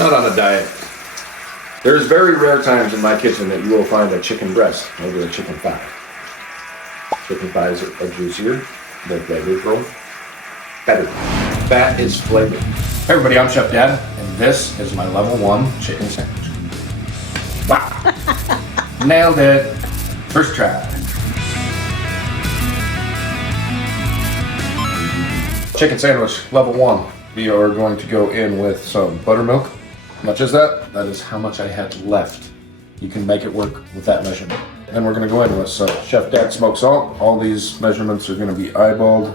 not on a diet. There's very rare times in my kitchen that you will find a chicken breast over a chicken thigh. Chicken thighs are juicier, they're flavorful, better. Fat is flavor. Hey everybody, I'm Chef Dad, and this is my level 1 chicken sandwich. Wow, nailed it. First try. Chicken sandwich, level 1. We are going to go in with some buttermilk. How much is that? That is how much I had left. You can make it work with that measurement. Then we're gonna go in with some Chef Dad smoked salt. All these measurements are gonna be eyeballed.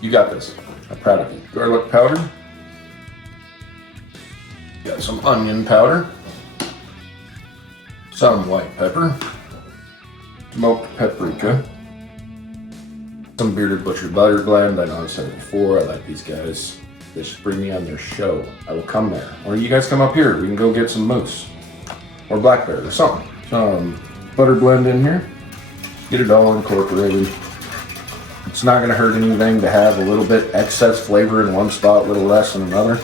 You got this. I'm proud of you. Garlic powder. Got some onion powder. Some white pepper. Smoked paprika. Some bearded butcher butter blend. I know I said it before, I like these guys. They should bring me on their show. I will come there. Or you guys come up here. We can go get some moose. Or black bear or something. Some butter blend in here. Get it all incorporated. It's not gonna hurt anything to have a little bit excess flavor in one spot, a little less in another.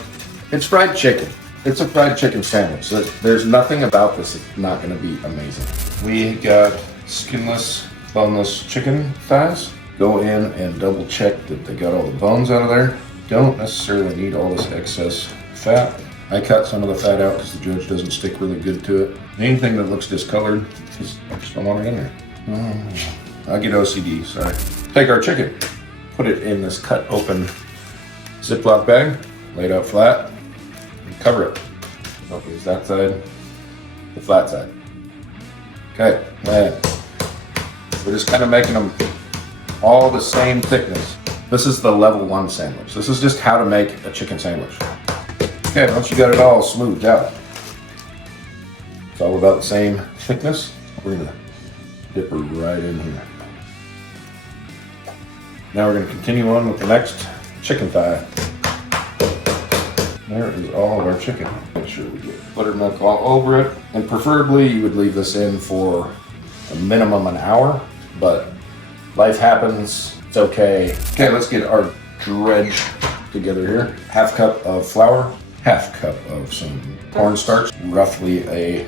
It's fried chicken. It's a fried chicken sandwich. There's nothing about this that's not gonna be amazing. We got skinless, boneless chicken thighs. Go in and double check that they got all the bones out of there. Don't necessarily need all this excess fat. I cut some of the fat out because the judge doesn't stick really good to it. Anything that looks discolored, I just don't want it in there. I get OCD, sorry. Take our chicken, put it in this cut open Ziploc bag, lay it out flat, and cover it. Okay, it's that side, the flat side. Okay, man. We're just kind of making them all the same thickness. This is the level 1 sandwich. This is just how to make a chicken sandwich. Okay, once you got it all smoothed out, it's all about the same thickness. We're gonna dip her right in here. Now we're gonna continue on with the next chicken thigh. There is all of our chicken. Make sure we get buttermilk all over it. And preferably you would leave this in for a minimum an hour, but life happens. It's okay. Okay, let's get our dredge together here. Half cup of flour, half cup of some cornstarch, roughly a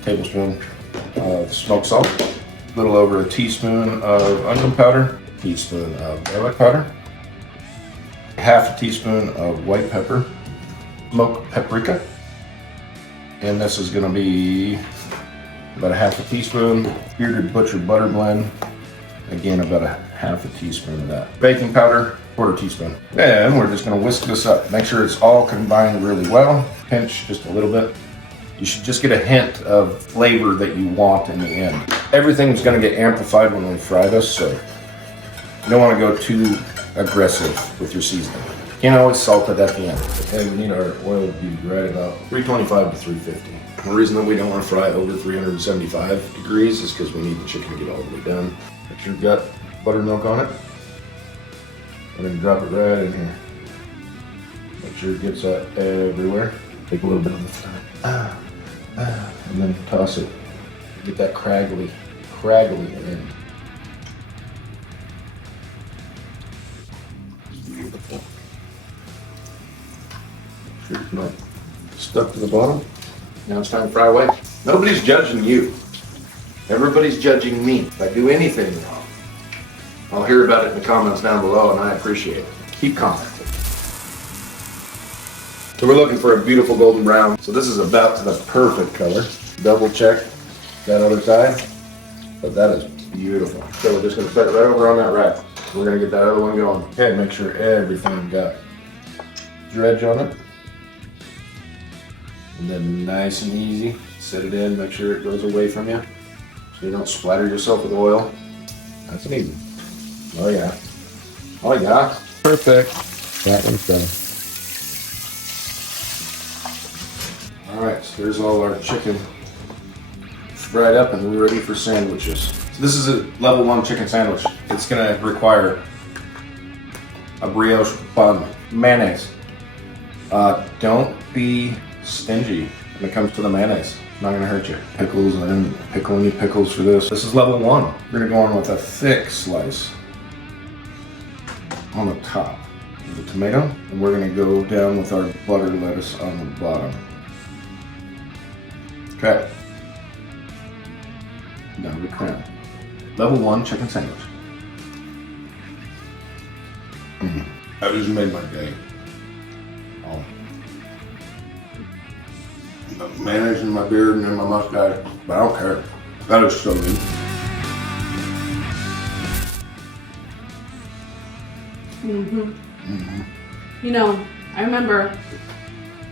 tablespoon of smoked salt, a little over a teaspoon of onion powder, a teaspoon of garlic powder, half a teaspoon of white pepper, smoked paprika, and this is gonna be about a half a teaspoon bearded butcher butter blend. Again, about a half a teaspoon of that. Baking powder, quarter teaspoon. And we're just gonna whisk this up. Make sure it's all combined really well. Pinch just a little bit. You should just get a hint of flavor that you want in the end. Everything's gonna get amplified when we fry this, so you don't wanna go too aggressive with your seasoning. You can always salt it at the end. And we need our oil to be right about 325 to 350. The reason that we don't wanna fry over 375 degrees is because we need the chicken to get all the way done. Make sure you've got buttermilk on it. And then drop it right in here. Make sure it gets that everywhere. Take a little bit of the fat. And then toss it. Get that craggly in. Beautiful. Sure it's not stuck to the bottom. Now it's time to fry away. Nobody's judging you. Everybody's judging me. If I do anything wrong, I'll hear about it in the comments down below, and I appreciate it. Keep commenting. So we're looking for a beautiful golden brown. So this is about to the perfect color. Double check that other side, but that is beautiful. So we're just gonna set it right over on that rack. We're gonna get that other one going. Okay, make sure everything got dredge on it. And then nice and easy, set it in, make sure it goes away from you. So you don't splatter yourself with oil. That's an easy. Oh yeah. Oh yeah. Perfect. That one's done. All right, so there's all our chicken fried up and we're ready for sandwiches. So this is a level 1 chicken sandwich. It's gonna require a brioche bun, mayonnaise. Don't be stingy when it comes to the mayonnaise. It's not gonna hurt you. Pickles, I didn't pickle any pickles for this. This is level 1. We're gonna go on with a thick slice on the top. the tomato, and we're gonna go down with our butter lettuce on the bottom. Okay. Now the crown. Level 1 chicken sandwich. That just made my day. Oh. Mayonnaise in my beard and in my mustache, but I don't care. That is so good. You know, I remember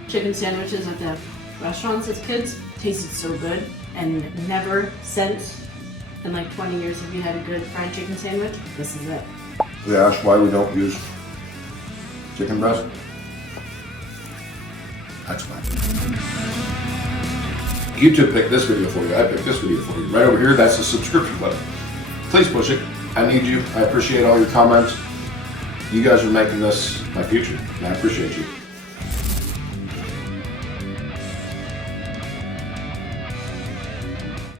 chicken sandwiches at the restaurants as kids. Tasted so good, and never since, in like 20 years, have you had a good fried chicken sandwich? This is it. They ask why we don't use chicken breast. That's fine. YouTube picked this video for you. I picked this video for you. Right over here, that's the subscription button. Please push it. I need you. I appreciate all your comments. You guys are making this my future, and I appreciate you.